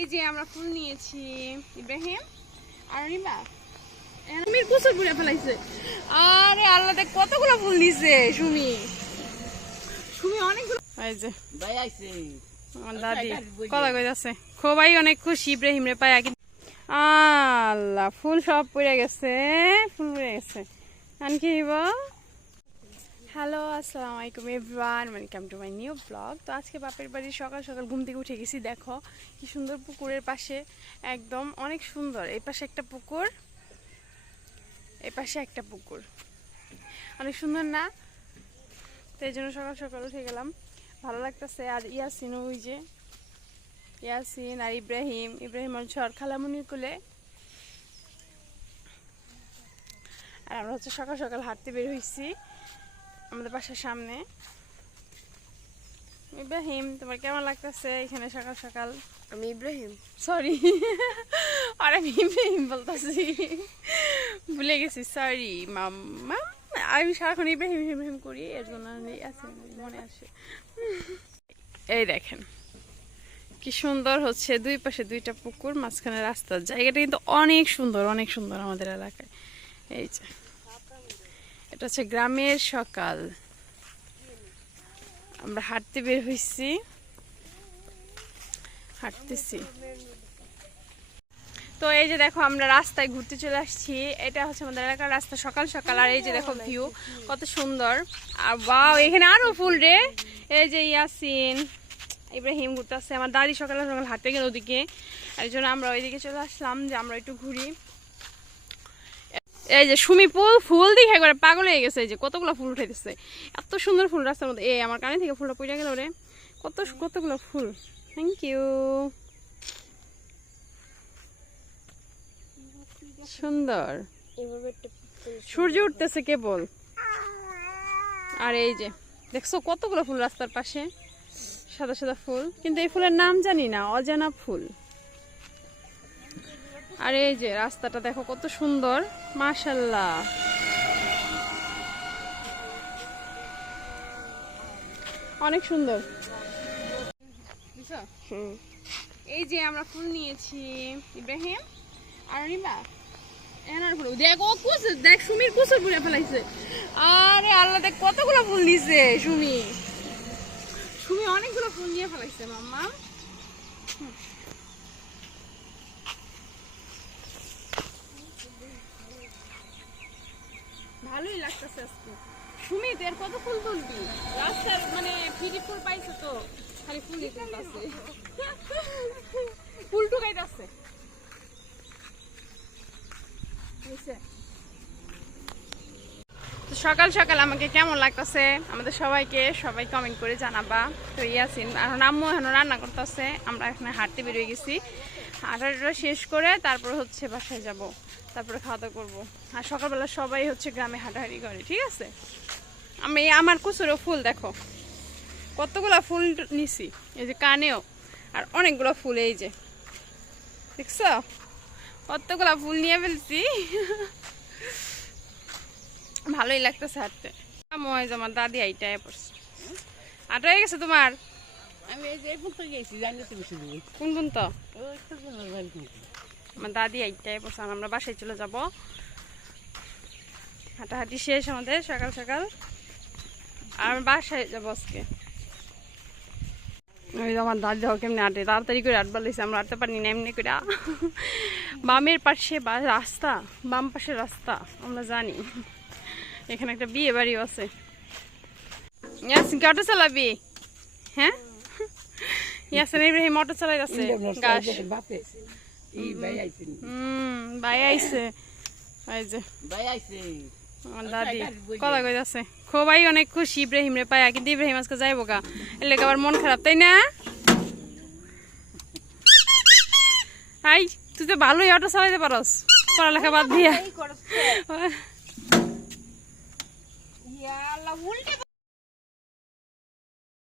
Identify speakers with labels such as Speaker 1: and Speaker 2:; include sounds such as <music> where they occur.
Speaker 1: এই যে আমরা ফুল নিয়েছি ইব্রাহিম আর নিবা সুমির কুসুর পুড়ে ফেলাইছে। আরে আল্লাহ দেখ কতগুলো ফুল নিছে সুমি। সুমি অনেকগুলো এই যে।
Speaker 2: ভাই আইছে।
Speaker 1: আমার দাদি কলা কই যাচ্ছে খোবাই অনেক খুশি ইব্রাহিম রে পায়া কিন্তু আল্লাহ ফুল সব পড়ে গেছে ফুল পড়ে গেছে। আন কি হইব হ্যালো, আসসালামু আলাইকুম everyone welcome to my new blog তো আজকে বাপের বাড়ি সকাল সকাল ঘুম থেকে উঠে গেছি, দেখো কি সুন্দর পুকুরের পাশে, একদম অনেক সুন্দর। এই পাশে একটা পুকুর, এই পাশে একটা পুকুর। অনেক সুন্দর না? তো এই জন্য সকাল সকাল উঠে গেলাম। ভালো লাগতেছে। আর ইয়াসিন, ওই যে ইয়াসিন আর ইব্রাহিম ইব্রাহিম হচ্ছে ওর খালামুনির কোলে। আর আমরা হচ্ছে সকাল সকাল হাঁটতে বের হয়েছি। আমাদের বাসার সামনে। ইব্রাহিম তোমার কেমন লাগতেছে এখানে সকাল সকাল?
Speaker 2: আমি ইব্রাহিম।
Speaker 1: সরি <laughs> আর আমি ইব্রাহিম বলতেছি। ভুলে গেছি সরি মাম্মা আমি সারাক্ষণ ইব্রাহিম ইব্রাহিম করি এর জন্য আছে মনে আসে এই দেখেন কি সুন্দর হচ্ছে দুই পাশে দুইটা পুকুর মাঝখানে রাস্তা। জায়গাটা কিন্তু অনেক সুন্দর অনেক সুন্দর আমাদের এলাকায়। এই যে। এটা হচ্ছে গ্রামের সকাল। আমরা হাঁটতে বের হয়েছি হাঁটতেছি। তো এই যে দেখো, আমরা রাস্তায় ঘুরতে চলে আসছি। এটা হচ্ছে আমাদের এলাকার রাস্তা, সকাল সকাল। আর এই যে দেখো ভিউ কত সুন্দর। আর বাও এখানে আরও ফুল রে। এই যে ইয়াসিন, ইব্রাহিম ঘুরতে আসছে। আমার দাদি সকালে সকাল হাঁটতে গেল ওদিকে। এই জন্য আমরা ওইদিকে চলে আসলাম যে আমরা একটু ঘুরি। এই যে সুমি ফুল ফুল দেখে একবারে পাগল হয়ে গেছে, এই যে কতগুলো ফুল উঠাইতেছে এত সুন্দর ফুল রাস্তার মধ্যে এই আমার কানে থেকে ফুলটা পড়ে গেল রে। কত কতগুলো ফুল। থ্যাংক ইউ সুন্দর। সূর্য উঠতেছে কেবল। আর এই যে, দেখছ কতগুলো ফুল রাস্তার পাশে? সাদা সাদা ফুল। কিন্তু এই ফুলের নাম জানি না, অজানা ফুল। আর এই যে রাস্তাটা দেখো কত সুন্দর মাশাল্লাহ অনেক সুন্দর। এই যে আমরা ফুল নিয়েছি, ইব্রাহিম আর নিবা এনার ফুল দেখ দেখ পুড়ে ফেলাইছে। আরে আল্লাহ, দেখ, কতগুলো ফুল সুমি। সুমি অনেকগুলো ফুল নিয়ে ফেলাইছে, মাম্মা। ভালোই লাগতেছে আজকে। সুমিত, এর কত ফুল তুলবি? রাস্তার মানে ফিরি ফুল পাইছে তো, খালি ফুল তুলতেছে। ফুল টুকাইতেছে সকাল সকাল আমাকে কেমন লাগতেছে? আমাদের সবাইকে, সবাই কমেন্ট করে জানাবা। তো ইয়াসিন, এখন আম্মু এখন রান্না করতেছে। আমরা এখানে হাঁটতে বেরিয়ে গেছি। হাঁটাটা শেষ করে তারপর হচ্ছে বাসায় যাব। তারপরে খাওয়া দাওয়া করব। আর সকালবেলা সবাই হচ্ছে গ্রামে হাঁটাহাঁটি করে, ঠিক আছে? আমি, আমার কুচুরও ফুল দেখো। কতগুলো ফুল নিছি, এই যে কানেও। আর অনেকগুলো ফুল, এই যে। দেখছ? কতগুলো ফুল নিয়ে ফেলছি। ভালোই লাগতেছে হাঁটতে। মই যে আমার দাদি আইটায় পড়ছে। আটা হয়ে গেছে তোমার?
Speaker 2: আমি এই যে ফুল গেছি জানি তুমি শুধু
Speaker 1: কোন কোন তো। আমার দাদি আইটায় পড়ছে আমরা বাসায় চলে যাব। হাঁটাহাঁটি শেষ আমাদের সকাল সকাল। আর আমি বাসায় যাব আজকে। ওই আমার দাদি দেখো কেমনি আটে তাড়াতাড়ি করে আটবার লেগেছে আমরা আটতে পারিনি না এমনি করে বামের পাশে বা রাস্তা বাম পাশে রাস্তা আমরা জানি। এখানে একটা বিয়ে বাড়িও আছে। ইয়াসিন কি অটো চালাবি? হ্যাঁ? ইয়াসিন ইব্রাহিম অটো চালাই যাচ্ছে গাছ। হুম। ভাই আইছে এই যে।
Speaker 2: ভাই আইছে।
Speaker 1: আমার দাদি কলা কই যাচ্ছে খোবাই অনেক খুশি ইব্রাহিম রে পায়া কিন্তু ইব্রাহিম আজকে যাইবো গা। এর লেগে আবার মন খারাপ তাই না? আই তুই তো ভালোই অটো চালাইতে পারস। পড়ালেখা বাদ দিয়া। 呀，老 lah.